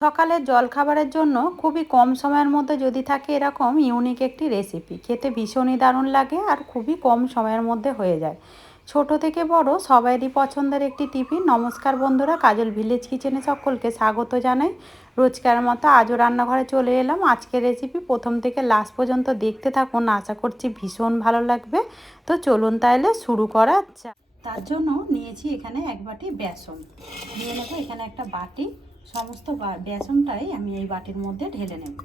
সকালের জলখাবারের জন্য খুবই কম সময়ের মধ্যে যদি থাকে এরকম ইউনিক একটি রেসিপি, খেতে ভীষণই দারুণ লাগে আর খুবই কম সময়ের মধ্যে হয়ে যায়। ছোট থেকে বড় সবারই পছন্দের একটি টিফিন। নমস্কার বন্ধুরা, কাজল ভিলেজ কিচেনে সকলকে স্বাগত জানাই। রোজকার মতো আজও রান্নাঘরে চলে এলাম। আজকের রেসিপি প্রথম থেকে লাস্ট পর্যন্ত দেখতে থাকুন, আশা করছি ভীষণ ভালো লাগবে। তো চলুন তাহলে শুরু করা যাক। তার জন্য নিয়েছি এখানে এক বাটি বেসন নিয়ে নেব। এখানে একটা বাটি, সমস্ত বেসনটাই আমি এই বাটির মধ্যে ঢেলে নেব।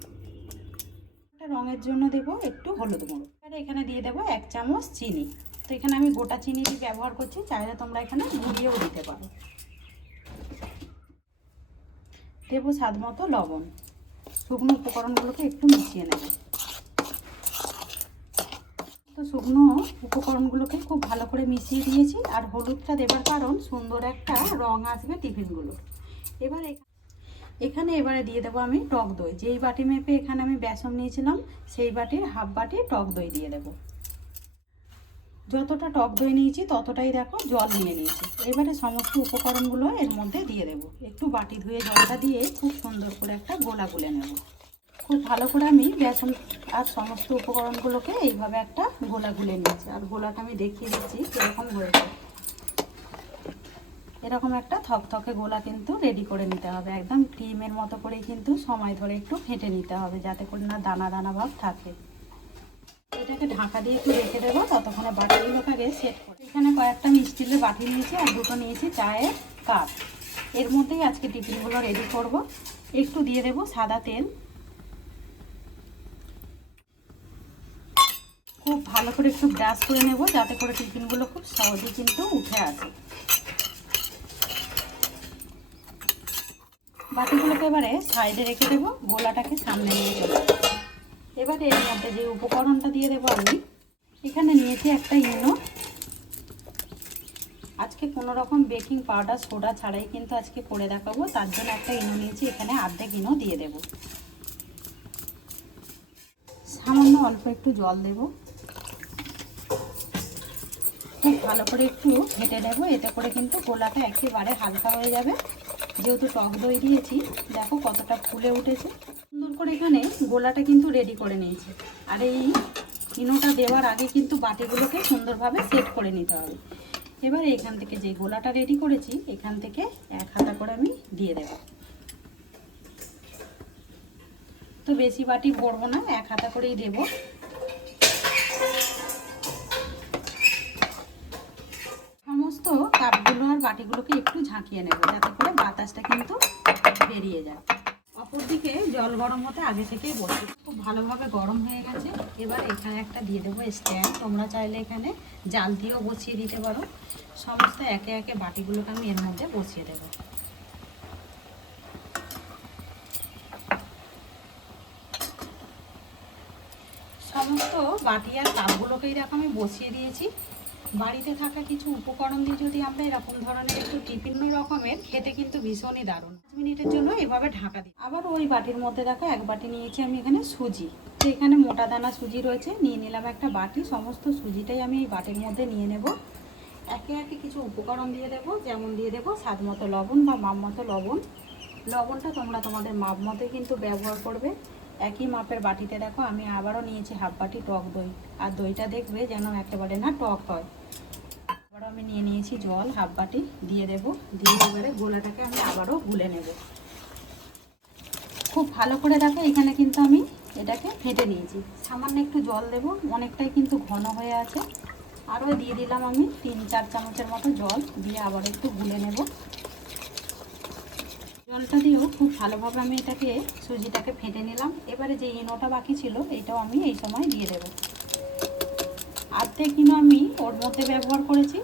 রঙের জন্য দেব একটু হলুদ গুঁড়ো, আর এখানে দিয়ে দেব 1 চামচ চিনি। তো এখানে আমি গোটা চিনি ব্যবহার করছি, চাইলে তোমরা এখানে গুঁড়িয়েও দিতে পারো। দেব স্বাদ মতো লবণ। শুকনো উপকরণগুলোকে একটু মিশিয়ে নেব। তো শুকনো উপকরণগুলোকে খুব ভালো করে মিশিয়ে দিয়েছি, আর হলুদটা দেবার কারণ সুন্দর একটা রং আসবে টিফিনগুলো। এবারে দিয়ে দেবো আমি টক দই। যেই বাটি মেপে এখানে আমি বেসন নিয়েছিলাম সেই বাটির হাফ বাটি টক দই দিয়ে দেবো। যতটা টক দই নিয়েছি ততটাই দেখো জল নিয়ে নিয়েছি। এবারে সমস্ত উপকরণগুলো এর মধ্যে দিয়ে দেবো। একটু বাটি ধুয়ে জলটা দিয়ে খুব সুন্দর করে একটা গোলা গুলে নেব। খুব ভালো করে আমি বেসন আর সমস্ত উপকরণগুলোকে এইভাবে একটা গোলা গুলে নিয়েছি, আর গোলাটা আমি দেখিয়ে দিচ্ছি কীরকম হয়েছে। এরকম একটা থকথকে গোলা কিন্তু রেডি করে নিতে হবে, একদম ক্রিমের মতো করে কিন্তু সময় ধরে একটু ফেটে নিতে হবে, যাতে করে না দানা দানা ভাব থাকে। এটাকে ঢাকা দিয়ে একটু রেখে দেবো, ততক্ষণে বাটিগুলোকে আগে সেট করে। এখানে কয়েকটা স্টিলের বাটি নিয়েছি আর দুটো নিয়েছি চায়ের কাপ। এর মধ্যেই আজকে টিফিনগুলো রেডি করব। একটু দিয়ে দেবো সাদা তেল। খুব ভালো করে একটু ব্রাশ করে নেব, যাতে করে টিফিনগুলো খুব সহজে কিন্তু উঠে আসে। বাটিগুলোকে এবারে সাইডে রেখে দেবো, গোলাটাকে সামনে নিয়ে চলে যাবো। এবারে এর মধ্যে যে উপকরণটা দিয়ে দেবো আমি এখানে নিয়েছি একটা ইনো। আজকে কোনো রকম বেকিং পাউডার সোডা ছাড়াই কিন্তু আজকে করে দেখাবো, তার জন্য একটা ইনো নিয়েছি। এখানে অর্ধেক ইনো দিয়ে দেব। সামান্য অল্প একটু জল দেব। খুব ভালো করে একটু ঘেটে নেব, এতে করে কিন্তু গোলাটা একেবারে হালকা হয়ে যাবে। যেহেতু টক দই দিয়েছি, দেখো কতটা ফুলে উঠেছে সুন্দর করে। এখানে গোলাটা কিন্তু রেডি করে নিয়েছি, আর এই ইনোটা দেওয়ার আগে কিন্তু বাটিগুলোকে সুন্দরভাবে সেট করে নিতে হবে। এবারে এখান থেকে যে গোলাটা রেডি করেছি এখান থেকে এক হাতা করে আমি দিয়ে দেব। তো বেশি বাটি ভরবো না, এক হাতা করেই দেব। সমস্ত কাপগুলো আর বাটিগুলোকে একটু ঝাঁকিয়ে নেব, যাতে করে বাতাসটা কিন্তু বেরিয়ে যায়। অপরদিকে জল গরম হতে আগে থেকেই বসে খুব ভালোভাবে গরম হয়ে গেছে। এবার এখানে একটা দিয়ে দেবো স্ট্যান্ড। তোমরা চাইলে এখানে জাল দিয়েও বসিয়ে দিতে পারো। সমস্ত একে একে বাটিগুলোকে আমি এর মধ্যে বসিয়ে দেবো। সমস্ত বাটি আর কাপগুলোকেই দেখো আমি বসিয়ে দিয়েছি। বাড়িতে থাকা কিছু উপকরণ দিয়ে যদি আমরা এরকম ধরনের একটু টিফিন রকমের খেতে কিন্তু ভীষণই দারুণ। 5 মিনিটের জন্য এভাবে ঢাকা দিই। আবার ওই বাটির মধ্যে দেখো এক বাটি নিয়েছি আমি এখানে সুজি। তো এখানে মোটা দানা সুজি রয়েছে, নিয়ে নিলাম একটা বাটি। সমস্ত সুজিটাই আমি এই বাটির মধ্যে নিয়ে নেব। একে একে কিছু উপকরণ দিয়ে দেবো, যেমন দিয়ে দেবো স্বাদ মতো লবণ বা মাপ মতো লবণ। লবণটা তোমরা তোমাদের মাপ মতোই কিন্তু ব্যবহার করবে। একই মাপের বাটিতে দেখো আমি আবারও নিয়েছি হাফ বাটি টক দই, আর দইটা দেখবে যেন একেবারে না টক হয়। আবারও আমি নিয়ে নিয়েছি জল হাফ বাটি, দিয়ে দেবো। দিয়ে এবারে গোলাটাকে আমি আবারও গুলে নেব। খুব ভালো করে দেখো এখানে কিন্তু আমি এটাকে ফেটে নিয়েছি। সামান্য একটু জল দেব, অনেকটাই কিন্তু ঘন হয়ে আছে। আরও দিয়ে দিলাম আমি 3-4 চামচের মতো জল, দিয়ে আবার একটু গুলে নেব। জলটা দিয়েও খুব ভালোভাবে আমি এটাকে সুজিটাকে ফেটে নিলাম। এবারে যে ইনোটা বাকি ছিল এটাও আমি এই সময় দিয়ে দেব। অর্ধেক ইনো আমি ওর মধ্যে ব্যবহার করেছি,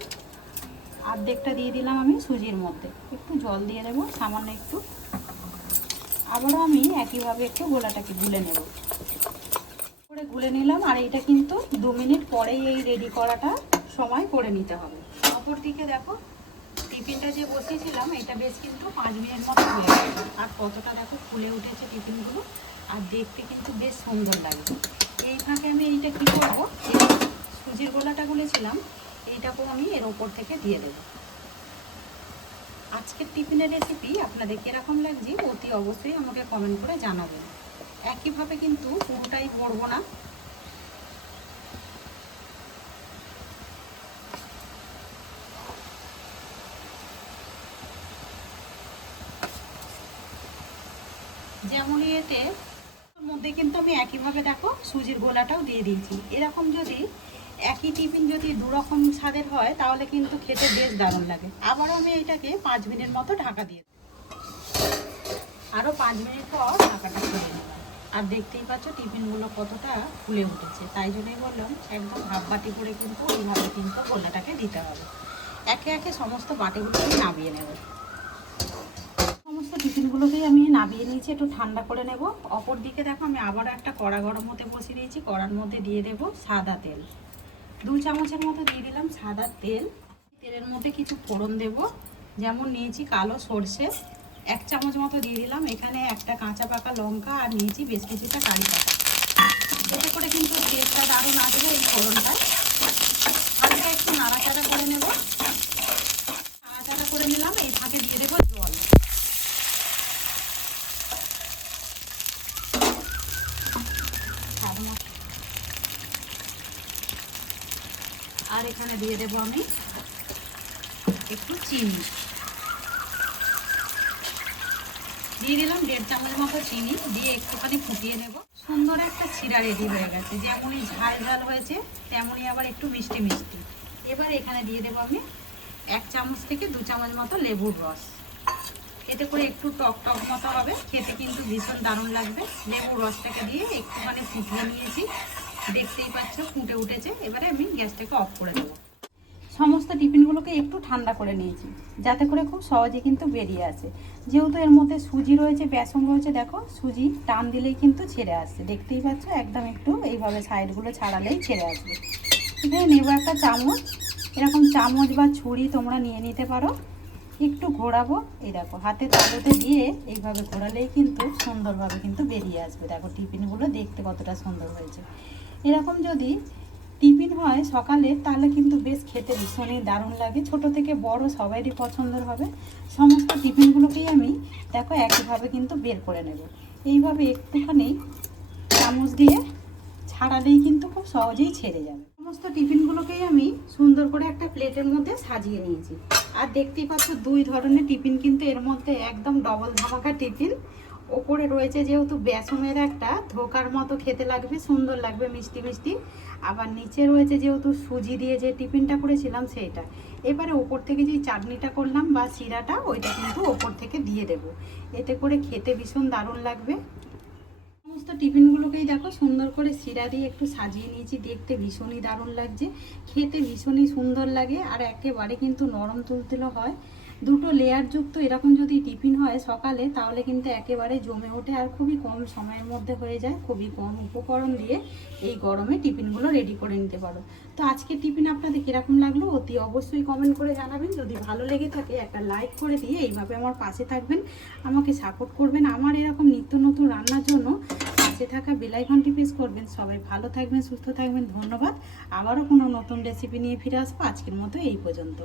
অর্ধেকটা দিয়ে দিলাম আমি সুজির মধ্যে। একটু জল দিয়ে দেবো সামান্য একটু। আবারও আমি একইভাবে একটু গোলাটাকে গুলে নেব। করে গুলে নিলাম, আর এইটা কিন্তু 2 মিনিট পরেই এই রেডি করাটা সময় করে নিতে হবে। অপরদিকে দেখো টিফিনটা যে বসিয়েছিলাম এটা বেশ কিন্তু 5 মিনিট মতো হয়ে গেছে, আর কতটা দেখো ফুলে উঠেছে টিফিনগুলো, আর দেখতে কিন্তু বেশ সুন্দর লাগছে। এই ফাঁকে আমি এইটা কী করবো, এই সুজির গোলাটা গুলেছিলাম এইটাকেও আমি এর ওপর থেকে দিয়ে দেবো। আজকের টিফিনের রেসিপি আপনাদের কীরকম লাগছে অতি অবশ্যই আমাকে কমেন্ট করে জানাবেন। একইভাবে কিন্তু পুরোটাই ভরবো না, যেমনই এতে মধ্যে কিন্তু আমি একইভাবে দেখো সুজির গোলাটাও দিয়ে দিয়েছি। এরকম যদি একই টিফিন যদি দুরকম স্বাদের হয় তাহলে কিন্তু খেতে বেশ দারুণ লাগে। আবারও আমি এটাকে 5 মিনিট মতো ঢাকা দিয়ে আরও 5 মিনিট পর ঢাকাটা খুলে নিলাম। আর দেখতেই পাচ্ছ টিফিনগুলো কতটা ফুলে উঠেছে, তাই জন্যই বললাম একদম হাফ বাটি করে কিন্তু এইভাবে কিন্তু গোলাটাকে দিতে হবে। একে একে সমস্ত বাটিগুলোকে নামিয়ে নেব। সমস্ত টিফিনগুলোকেই আমি নামিয়ে নিয়েছি, একটু ঠান্ডা করে নেব। অপর দিকে দেখো আমি আবারও একটা কড়া গরম হতে বসিয়ে দিয়েছি। কড়ার মধ্যে দিয়ে দেব সাদা তেল, 2 চামচের মতো দিয়ে দিলাম সাদা তেল। তেলের মধ্যে কিছু ফোড়ন দেব, যেমন নিয়েছি কালো সর্ষে 1 চামচ মতো দিয়ে দিলাম, এখানে একটা কাঁচা পাকা লঙ্কা আর নিয়েছি বেশ কিছুটা কারি পাতা। এতে করে কিন্তু টেস্টটা দারুণ আসবে এই ফোড়নটায়। হালকা একটু নাড়াচাড়া করে নেব। নাড়াচাড়া করে নিলাম, এই ফাঁকে দিয়ে দেবো জল। আর এখানে দিয়ে দেবো আমি একটু চিনি, দিয়ে দিলাম 1.5 চামচ মতো চিনি, দিয়ে একটুখানি ফুটিয়ে নেব। সুন্দর একটা চিড়া রেডি হয়ে গেছে, যেমনই ঝাল ঝাল হয়েছে তেমনই আবার একটু মিষ্টি মিষ্টি। এবার এখানে দিয়ে দেবো আমি 1 চামচ থেকে 2 চামচ মতো লেবুর রস। এতে করে একটু টক টক মতো হবে, খেতে কিন্তু ভীষণ দারুণ লাগবে। লেবুর রসটাকে দিয়ে একটুখানি ফুটিয়ে নিয়েছি, দেখতেই পাচ্ছ ফুটে উঠেছে। এবারে আমি গ্যাসটাকে অফ করে দেবো। সমস্ত টিফিনগুলোকে একটু ঠান্ডা করে নিয়েছি, যাতে করে খুব সহজে কিন্তু বেরিয়ে আসে। যেহেতু এর মধ্যে সুজি রয়েছে, বেসন রয়েছে, দেখো সুজি টান দিলেই কিন্তু ছেড়ে আসছে, দেখতেই পাচ্ছ একদম একটু এইভাবে সাইডগুলো ছাড়ালেই ছেড়ে আসবে। এখানে নেব একটা চামচ, এরকম চামচ বা ছুরি তোমরা নিয়ে নিতে পারো। একটু ঘোরাবো, এই দেখো হাতে তালুতে দিয়ে এইভাবে ঘোরালেই কিন্তু সুন্দরভাবে কিন্তু বেরিয়ে আসবে। দেখো টিফিনগুলো দেখতে কতটা সুন্দর হয়েছে। এরকম যদি টিফিন হয় সকালে তাহলে কিন্তু বেশ খেতে ভীষণই দারুণ লাগে, ছোট থেকে বড় সবারই পছন্দের হবে। সমস্ত টিফিনগুলোকেই আমি দেখো একইভাবে কিন্তু বের করে নেব। এইভাবে একটুখানি চামচ দিয়ে ছাড়ালেই কিন্তু খুব সহজেই ছেড়ে যাবে। সমস্ত টিফিনগুলোকেই আমি সুন্দর করে একটা প্লেটের মধ্যে সাজিয়ে নিয়েছি। আর দেখতেই পাচ্ছ 2 ধরনের টিফিন কিন্তু এর মধ্যে একদম ডবল ধামাকা টিফিন। ওপরে রয়েছে যেহেতু বেসনের একটা ধোকার মতো খেতে লাগবে, সুন্দর লাগবে মিষ্টি মিষ্টি। আবার নিচে রয়েছে যেহেতু সুজি দিয়ে যে টিফিনটা করেছিলাম সেইটা। এবারে ওপর থেকে যে চাটনিটা করলাম বা শিরাটা, ওইটা কিন্তু ওপর থেকে দিয়ে দেব। এতে করে খেতে ভীষণ দারুণ লাগবে। সমস্ত টিফিনগুলোকেই দেখো সুন্দর করে শিরা দিয়ে একটু সাজিয়ে নিয়েছি, দেখতে ভীষণই দারুণ লাগছে, খেতে ভীষণই সুন্দর লাগে। আর একেবারে কিন্তু নরম তুলতুলো হয়। 2টো লেয়ার যুক্ত এরকম যদি টিফিন হয় সকালে তাহলে কিন্তু একেবারে জমে ওঠে, আর খুবই কম সময়ের মধ্যে হয়ে যায়। খুবই কম উপকরণ দিয়ে এই গরমে টিফিনগুলো রেডি করে নিতে পারো। তো আজকের টিফিন আপনাদের কীরকম লাগলো অতি অবশ্যই কমেন্ট করে জানাবেন। যদি ভালো লেগে থাকে একটা লাইক করে দিয়ে এইভাবে আমার পাশে থাকবেন, আমাকে সাপোর্ট করবেন। আমার এরকম নিত্য নতুন রান্নার জন্য পাশে থাকা বেল আইকনটি প্রেস করবেন। সবাই ভালো থাকবেন, সুস্থ থাকবেন, ধন্যবাদ। আবারও কোনো নতুন রেসিপি নিয়ে ফিরে আসবো। আজকের মতো এই পর্যন্ত।